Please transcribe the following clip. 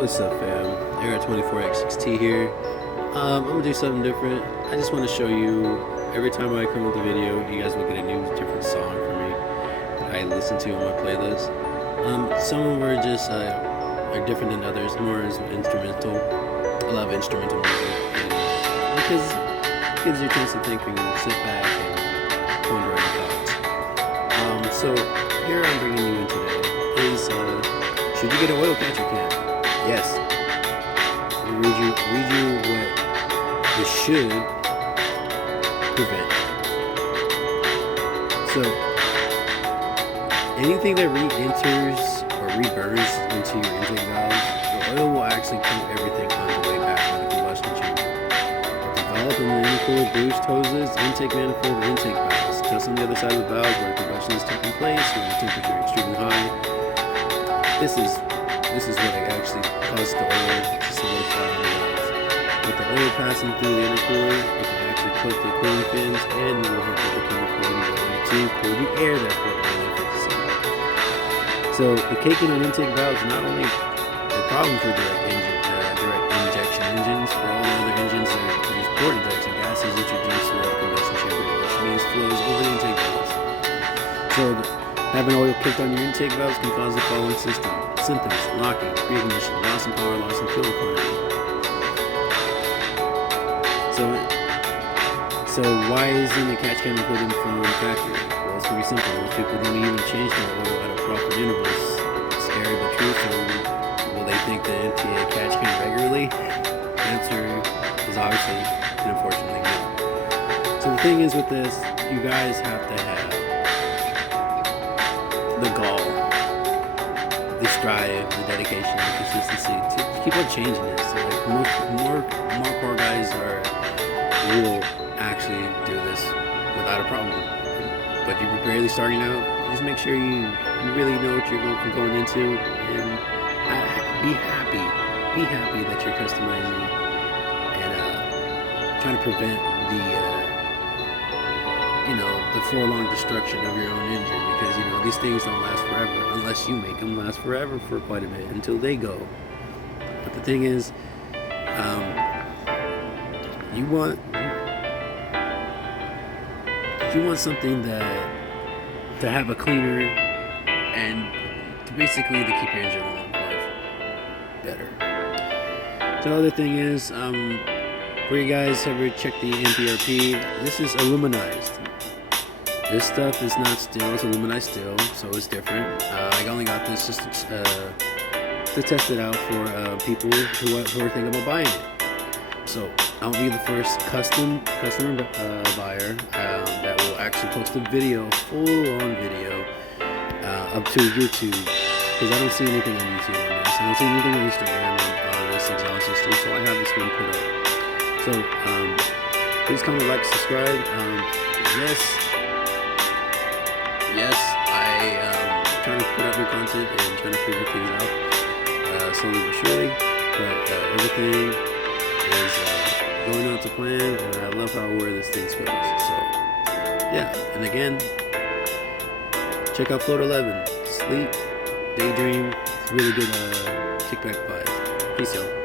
What's up, fam? Era24X6T here. I'm gonna do something different. I just want to show you, every time I come with a video, you guys will get a new different song from me that I listen to on my playlist. Some of them are just are different than others, more as instrumental. I love instrumental music, and because it gives you a chance to think and sit back and ponder on your thoughts. So here I'm bringing you in today is should you get an oil catcher can? Yes. I'll read you what it should prevent. So anything that re-enters or reburns into your intake valve, the oil will actually pump everything on the way back from the combustion chamber. The valve in the intercooler boost hoses, intake manifold, and intake valves. Just on the other side of the valve where combustion is taking place, when the temperature is extremely high. This is what actually causes the oil to solidify on the valves. With the oil passing through the intercooler, it can actually coat the cooling fins and will help with the chemical ability to cool the air that for oil efficiency. So the caking on intake valves is not only a problem for direct injection engines, for all the other engines that use port injection, gas is introduced through the combustion chamber, which means flows over the intake valves. So having oil kicked on your intake valves can cause the following symptoms: locking, preignition, loss in power, loss in fuel economy. So why isn't the catch can included from the factory? Well, it's pretty simple. Most people don't even change their oil at a proper intervals. Scary but true. So will they think to empty a catch can regularly? The answer is obviously and unfortunately no. So the thing is with this, you guys have to have the gall, the drive, the dedication, the consistency to keep on changing this. So like more core guys will actually do this without a problem. But you're barely starting out, just make sure you really know what you're going into, and be happy that you're customizing and trying to prevent the prolonged destruction of your own engine, because these things don't last forever unless you make them last forever for quite a bit until they go. But the thing is, you want something to have a cleaner and to basically to keep your engine long life better. So the other thing is, for you guys ever check the MBRP, this is aluminized. This stuff is not steel, it's aluminized steel, so it's different. I only got this just to test it out for people who are thinking about buying it. So I'll be the first customer buyer that will actually post a video, full-on video, up to YouTube, because I don't see anything on YouTube on this. I don't see anything on Instagram on this exhaust system, so I have this one put up. So please comment, like, subscribe. Yes, I am trying to put up new content and trying to figure things out slowly but surely, but everything is going on to plan, and I love where this thing goes. So yeah, and again, check out Float 11, Sleep, Daydream. It's really good kickback vibes. Peace, y'all.